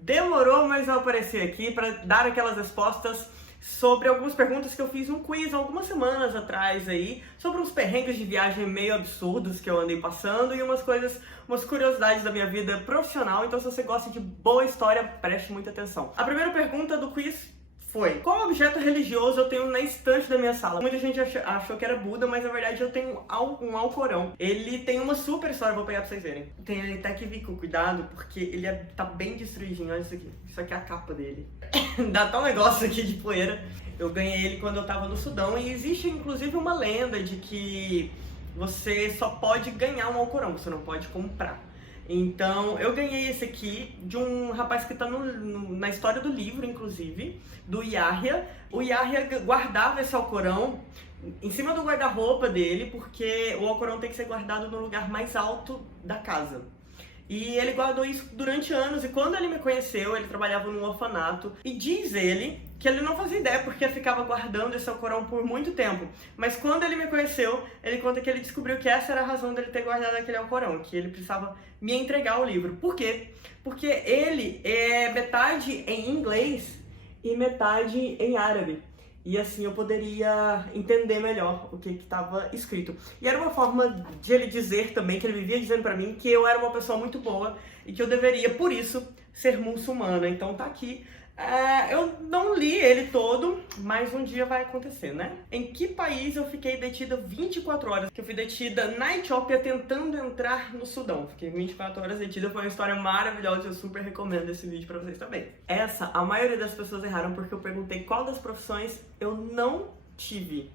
Demorou, mas eu apareci aqui para dar aquelas respostas sobre algumas perguntas que eu fiz num quiz algumas semanas atrás aí, sobre uns perrengues de viagem meio absurdos que eu andei passando e umas coisas, umas curiosidades da minha vida profissional. Então, se você gosta de boa história, preste muita atenção. A primeira pergunta do quiz foi: qual objeto religioso eu tenho na estante da minha sala? Muita gente achou que era Buda, mas na verdade eu tenho um Alcorão. Ele tem uma super história, vou pegar pra vocês verem. Tem até que vir com cuidado, porque ele tá bem destruidinho. Olha isso aqui. Isso aqui é a capa dele. Dá até um negócio aqui de poeira. Eu ganhei ele quando eu tava no Sudão e existe inclusive uma lenda de que você só pode ganhar um Alcorão, você não pode comprar. Então, eu ganhei esse aqui de um rapaz que tá na história do livro, inclusive, do Yahya. O Yahya guardava esse Alcorão em cima do guarda-roupa dele, porque o Alcorão tem que ser guardado no lugar mais alto da casa. E ele guardou isso durante anos, e quando ele me conheceu, ele trabalhava num orfanato, e diz ele que ele não fazia ideia porque ficava guardando esse Alcorão por muito tempo. Mas quando ele me conheceu, ele conta que ele descobriu que essa era a razão dele ter guardado aquele Alcorão, que ele precisava me entregar o livro. Por quê? Porque ele é metade em inglês e metade em árabe. E assim eu poderia entender melhor o que estava escrito. E era uma forma de ele dizer também, que ele vivia dizendo pra mim, que eu era uma pessoa muito boa e que eu deveria, por isso, ser muçulmana. Então tá aqui. Eu não li ele todo, mas um dia vai acontecer, né? Em que país eu fiquei detida 24 horas? Que eu fui detida na Etiópia tentando entrar no Sudão. Fiquei 24 horas detida, foi uma história maravilhosa, eu super recomendo esse vídeo pra vocês também. Essa, a maioria das pessoas erraram porque eu perguntei qual das profissões eu não tive.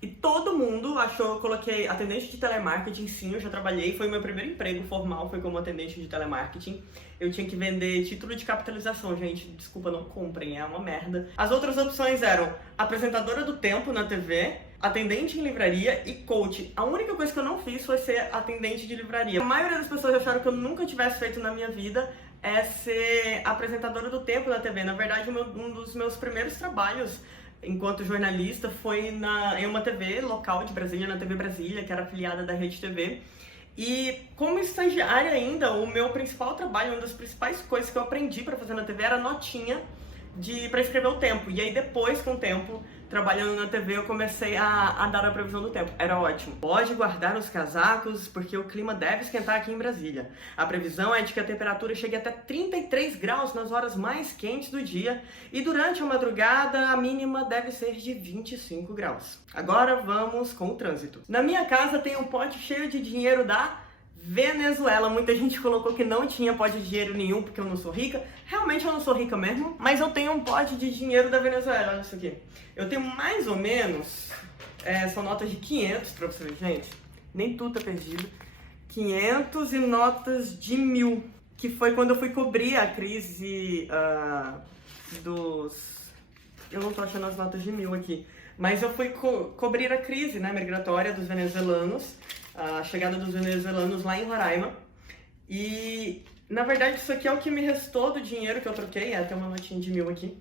E todo mundo achou, eu coloquei atendente de telemarketing, sim, eu já trabalhei, foi meu primeiro emprego formal, foi como atendente de telemarketing. Eu tinha que vender título de capitalização, gente, desculpa, não comprem, é uma merda. As outras opções eram apresentadora do Tempo na TV, atendente em livraria e coach. A única coisa que eu não fiz foi ser atendente de livraria. A maioria das pessoas acharam que eu nunca tivesse feito na minha vida é ser apresentadora do Tempo na TV. Na verdade, um dos meus primeiros trabalhos enquanto jornalista foi em uma TV local de Brasília, na TV Brasília, que era afiliada da Rede TV. E como estagiária ainda, o meu principal trabalho, uma das principais coisas que eu aprendi para fazer na TV era notinha para escrever o tempo. E aí depois, com o tempo, trabalhando na TV, eu comecei a dar a previsão do tempo. Era ótimo. Pode guardar os casacos, porque o clima deve esquentar aqui em Brasília. A previsão é de que a temperatura chegue até 33 graus nas horas mais quentes do dia. E durante a madrugada, a mínima deve ser de 25 graus. Agora vamos com o trânsito. Na minha casa tem um pote cheio de dinheiro da Venezuela. Muita gente colocou que não tinha pote de dinheiro nenhum porque eu não sou rica. Realmente eu não sou rica mesmo, mas eu tenho um pote de dinheiro da Venezuela. Olha isso aqui. Eu tenho mais ou menos, são notas de 500 pra vocês, gente. Nem tudo tá perdido. 500 e notas de 1000, que foi quando eu fui cobrir a crise Eu não tô achando as notas de 1000 aqui. Mas eu fui cobrir a crise, né, migratória dos venezuelanos, a chegada dos venezuelanos lá em Roraima. E, na verdade, isso aqui é o que me restou do dinheiro que eu troquei. Tem uma notinha de 1000 aqui.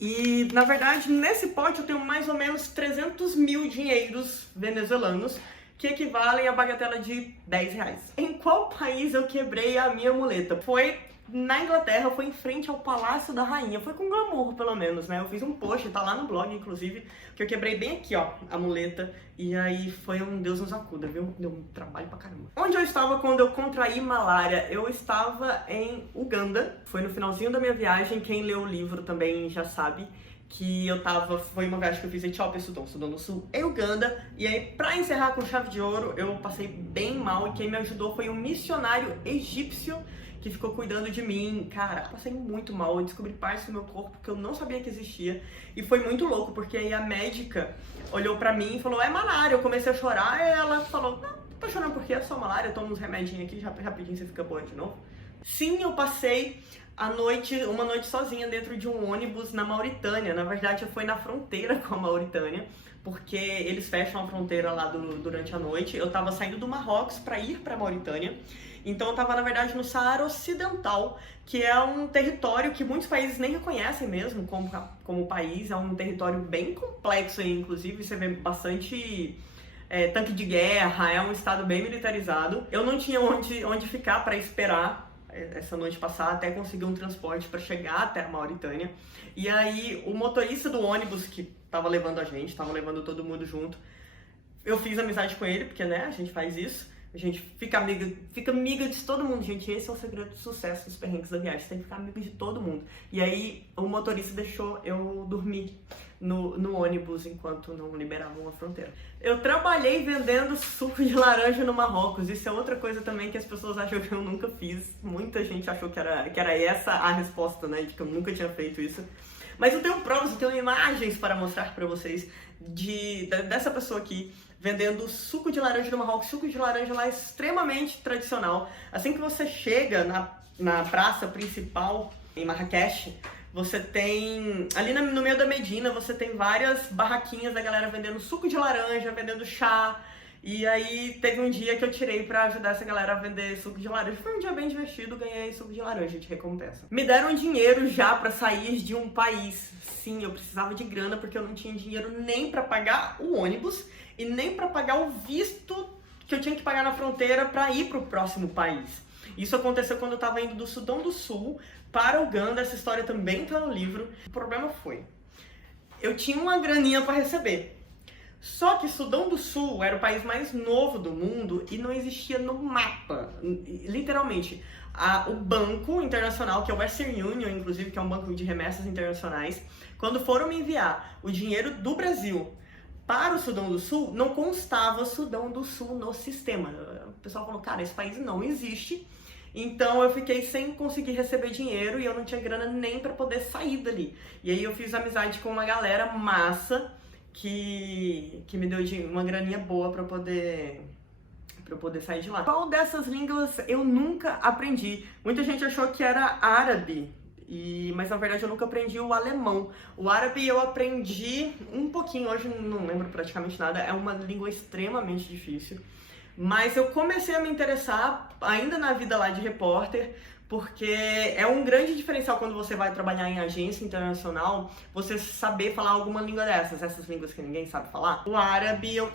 E, na verdade, nesse pote eu tenho mais ou menos 300 mil dinheiros venezuelanos, que equivalem a bagatela de 10 reais. Em qual país eu quebrei a minha muleta? Foi na Inglaterra, foi em frente ao Palácio da Rainha. Foi com glamour, pelo menos, né? Eu fiz um post, tá lá no blog, inclusive, que eu quebrei bem aqui, ó, a muleta. E aí foi um Deus nos acuda, viu? Deu um trabalho pra caramba. Onde eu estava quando eu contraí malária? Eu estava em Uganda. Foi no finalzinho da minha viagem. Quem leu o livro também já sabe que foi uma viagem que eu fiz Etiópia e Sudão do Sul e Uganda. E aí, pra encerrar com chave de ouro, eu passei bem mal e quem me ajudou foi um missionário egípcio que ficou cuidando de mim. Cara, passei muito mal, eu descobri partes do meu corpo que eu não sabia que existia. E foi muito louco, porque aí a médica olhou pra mim e falou, é malária. Eu comecei a chorar e ela falou, não, tô chorando porque é só malária, toma uns remedinhos aqui, rapidinho você fica boa de novo. Sim, eu passei uma noite sozinha dentro de um ônibus na Mauritânia. Na verdade, foi na fronteira com a Mauritânia, porque eles fecham a fronteira lá durante a noite. Eu tava saindo do Marrocos para ir para a Mauritânia. Então eu tava, na verdade, no Saara Ocidental, que é um território que muitos países nem reconhecem mesmo como país. É um território bem complexo aí, inclusive você vê bastante tanque de guerra, é um estado bem militarizado. Eu não tinha onde ficar para esperar essa noite passar até conseguir um transporte para chegar até a Mauritânia. E aí o motorista do ônibus que tava levando a gente, tava levando todo mundo junto, eu fiz amizade com ele, porque né, a gente faz isso. A gente fica amiga de todo mundo, gente. Esse é o segredo do sucesso dos perrengues da viagem. Você tem que ficar amigo de todo mundo. E aí, o motorista deixou eu dormir no ônibus enquanto não liberavam a fronteira. Eu trabalhei vendendo suco de laranja no Marrocos. Isso é outra coisa também que as pessoas acham que eu nunca fiz. Muita gente achou que era essa a resposta, né? De que eu nunca tinha feito isso. Mas eu tenho provas, eu tenho imagens para mostrar para vocês dessa pessoa aqui vendendo suco de laranja no Marrocos. Suco de laranja lá é extremamente tradicional. Assim que você chega na praça principal em Marrakech, você tem, ali no meio da Medina, você tem várias barraquinhas da galera vendendo suco de laranja, vendendo chá. E aí teve um dia que eu tirei pra ajudar essa galera a vender suco de laranja. Foi um dia bem divertido, ganhei suco de laranja de recompensa. Me deram dinheiro já pra sair de um país. Sim, eu precisava de grana porque eu não tinha dinheiro nem pra pagar o ônibus e nem pra pagar o visto que eu tinha que pagar na fronteira pra ir pro próximo país. Isso aconteceu quando eu tava indo do Sudão do Sul para Uganda. Essa história também tá no livro. O problema foi, eu tinha uma graninha pra receber. Só que Sudão do Sul era o país mais novo do mundo e não existia no mapa, literalmente. O Banco Internacional, que é o Western Union, inclusive, que é um banco de remessas internacionais, quando foram me enviar o dinheiro do Brasil para o Sudão do Sul, não constava Sudão do Sul no sistema. O pessoal falou, cara, esse país não existe. Então eu fiquei sem conseguir receber dinheiro e eu não tinha grana nem para poder sair dali. E aí eu fiz amizade com uma galera massa que me deu uma graninha boa pra eu poder sair de lá. Qual dessas línguas eu nunca aprendi? Muita gente achou que era árabe, mas na verdade eu nunca aprendi o alemão. O árabe eu aprendi um pouquinho, hoje não lembro praticamente nada, é uma língua extremamente difícil. Mas eu comecei a me interessar ainda na vida lá de repórter, porque é um grande diferencial quando você vai trabalhar em agência internacional, você saber falar alguma língua essas línguas que ninguém sabe falar. O árabe eu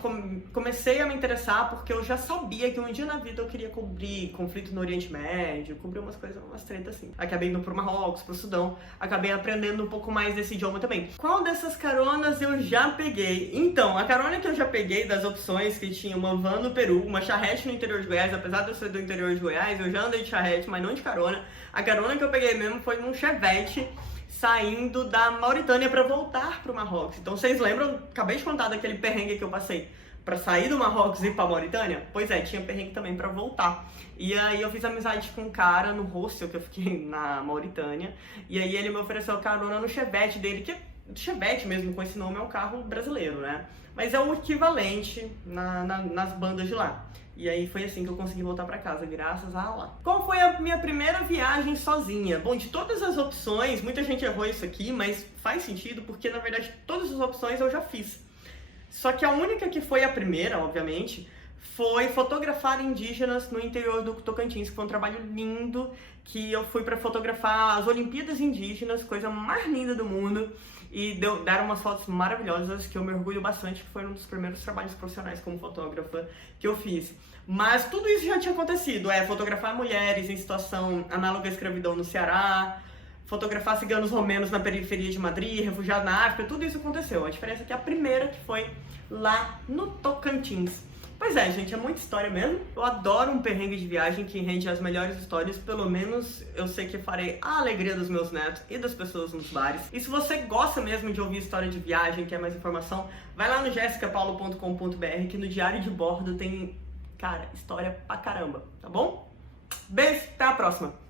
comecei a me interessar porque eu já sabia que um dia na vida eu queria cobrir conflito no Oriente Médio, cobrir umas coisas, umas tretas assim. Acabei indo pro Marrocos, pro Sudão, acabei aprendendo um pouco mais desse idioma também. Qual dessas caronas eu já peguei? Então, a carona que eu já peguei das opções que tinha uma van no Peru, uma charrete no interior de Goiás, apesar de eu ser do interior de Goiás, eu já andei de charrete, mas não de carona. A carona que eu peguei mesmo foi num Chevette saindo da Mauritânia para voltar pro Marrocos. Então vocês lembram, acabei de contar daquele perrengue que eu passei para sair do Marrocos e ir pra Mauritânia? Pois é, tinha perrengue também para voltar. E aí eu fiz amizade com um cara no hostel que eu fiquei na Mauritânia. E aí ele me ofereceu carona no Chevette dele, que Chevette mesmo com esse nome é um carro brasileiro, né? Mas é o equivalente nas bandas de lá. E aí foi assim que eu consegui voltar pra casa, graças a Allah. Qual foi a minha primeira viagem sozinha? Bom, de todas as opções, muita gente errou isso aqui, mas faz sentido porque na verdade todas as opções eu já fiz. Só que a única que foi a primeira, obviamente, foi fotografar indígenas no interior do Tocantins, que foi um trabalho lindo, que eu fui para fotografar as Olimpíadas Indígenas, coisa mais linda do mundo, e deram umas fotos maravilhosas que eu me orgulho bastante, que foi um dos primeiros trabalhos profissionais como fotógrafa que eu fiz. Mas tudo isso já tinha acontecido, fotografar mulheres em situação análoga à escravidão no Ceará, fotografar ciganos romenos na periferia de Madrid, refugiado na África, tudo isso aconteceu. A diferença é que a primeira que foi lá no Tocantins. Pois é, gente, é muita história mesmo. Eu adoro um perrengue de viagem que rende as melhores histórias. Pelo menos eu sei que farei a alegria dos meus netos e das pessoas nos bares. E se você gosta mesmo de ouvir história de viagem, quer mais informação, vai lá no jessicapaulo.com.br que no diário de bordo tem, cara, história pra caramba, tá bom? Beijo, até a próxima!